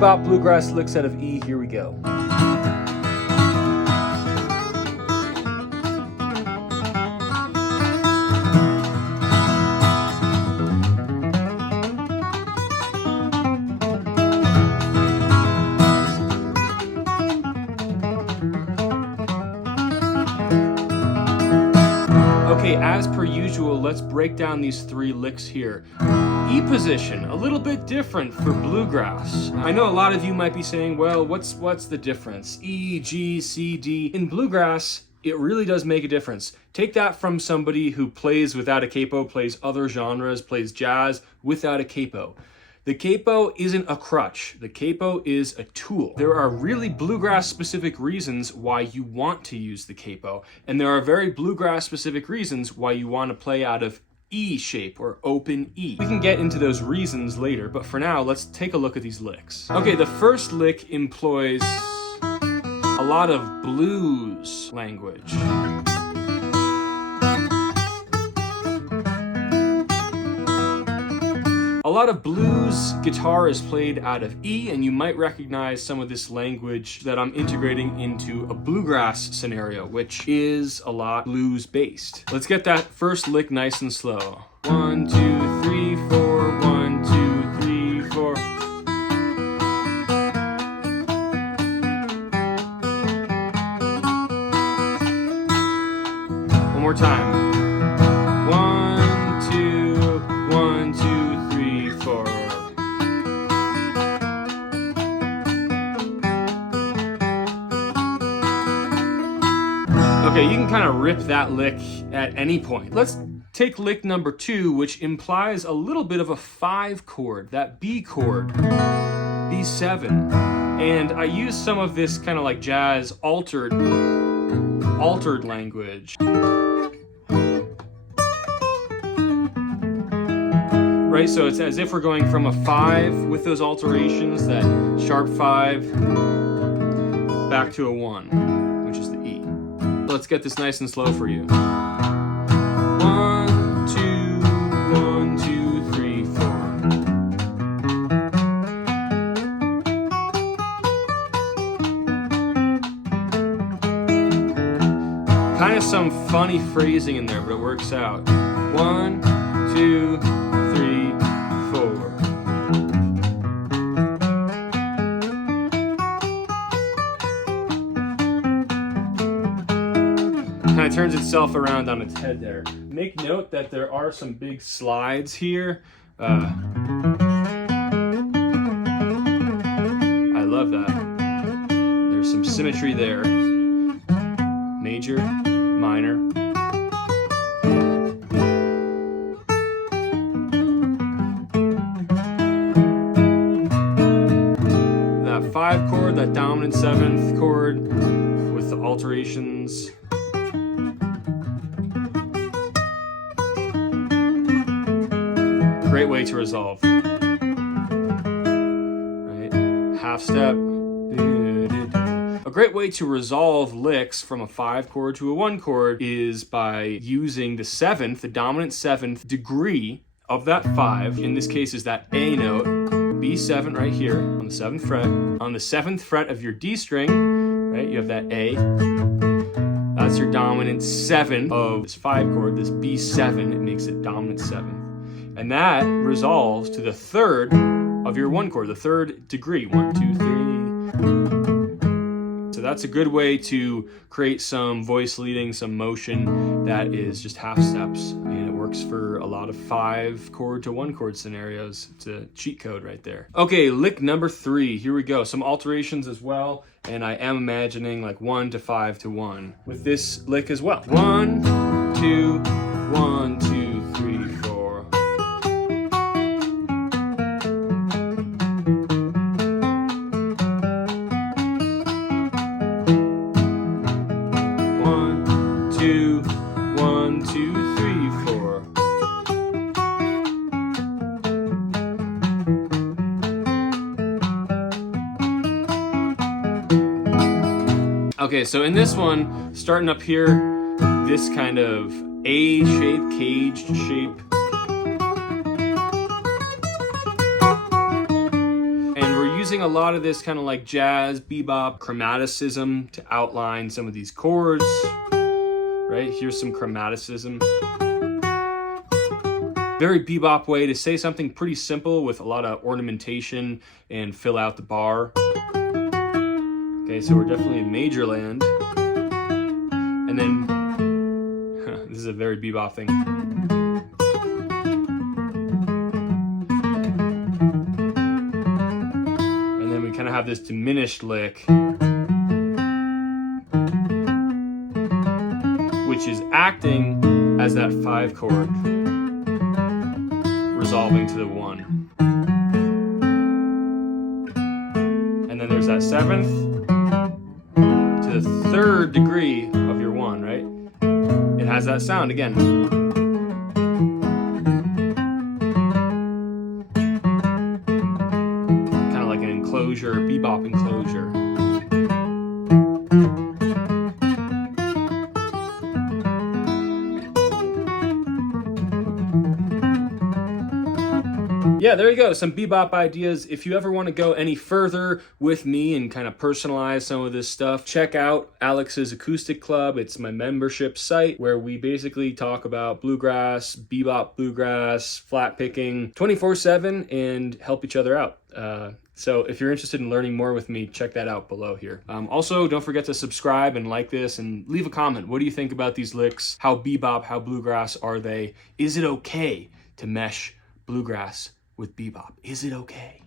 bebop bluegrass licks out of E. Here we go. Okay, as per usual, let's break down these three licks here. E position, a little bit different for bluegrass. I know a lot of you might be saying, well, what's the difference? E, G, C, D. In bluegrass, it really does make a difference. Take that from somebody who plays without a capo, plays other genres, plays jazz without a capo. The capo isn't a crutch. The capo is a tool. There are really bluegrass-specific reasons why you want to use the capo, and there are very bluegrass-specific reasons why you want to play out of E shape or open E. We can get into those reasons later, but for now, let's take a look at these licks. Okay, the first lick employs a lot of blues language. A lot of blues guitar is played out of E, and you might recognize some of this language that I'm integrating into a bluegrass scenario, which is a lot blues-based. Let's get that first lick nice and slow. 1, 2, 3, 4, 1, 2, 3, 4. One more time. 1, 2, 1, 2, 3, 4. Okay, you can kind of rip that lick at any point. Let's take lick number 2, which implies a little bit of a 5 chord, that B chord, B7. And I use some of this kind of like jazz altered language. Right, so it's as if we're going from a 5 with those alterations, that sharp 5, back to a 1, which is the E. Let's get this nice and slow for you. 1, 2, 1, 2, 3, 4. Kind of some funny phrasing in there, but it works out. 1, 2, 3, 4. Kind of turns itself around on its head there. Make note that there are some big slides here. I love that. There's some symmetry there. Major, minor. That 5 chord, that dominant 7th chord with the alterations. Great way to resolve. Right? Half step. A great way to resolve licks from a 5 chord to a 1 chord is by using the 7th, the dominant 7th degree of that 5. In this case is that A note, B7 right here on the 7th fret. On the 7th fret of your D string, right, you have that A. That's your dominant 7 of this 5 chord, this B7, it makes it dominant 7th. And that resolves to the 3rd of your 1 chord, the 3rd degree, 1, 2, 3. So that's a good way to create some voice leading, some motion that is just half steps. And it works for a lot of 5 chord to 1 chord scenarios. It's a cheat code right there. Okay, lick number 3, here we go. Some alterations as well. And I am imagining like 1 to 5 to 1 with this lick as well. 1, 2, 1, 2, 3, 4. Two, 1, 2, 3, 4. Okay, so in this one, starting up here, this kind of A shape, caged shape. And we're using a lot of this kind of like jazz, bebop, chromaticism to outline some of these chords, right? Here's some chromaticism. Very bebop way to say something pretty simple with a lot of ornamentation and fill out the bar. Okay, so we're definitely in major land. And then, this is a very bebop thing. And then we kind of have this diminished lick, which is acting as that 5 chord, resolving to the 1. And then there's that 7th to the 3rd degree of your 1, right? It has that sound again. Kind of like an enclosure, bebop enclosure. Yeah, there you go, some bebop ideas. If you ever want to go any further with me and kind of personalize some of this stuff, check out Alex's Acoustic Club. It's my membership site where we basically talk about bluegrass, bebop bluegrass, flat picking 24/7 and help each other out. So if you're interested in learning more with me, check that out below here. Also, don't forget to subscribe and like this and leave a comment. What do you think about these licks? How bebop, how bluegrass are they? Is it okay to mesh bluegrass with bebop? Is it okay?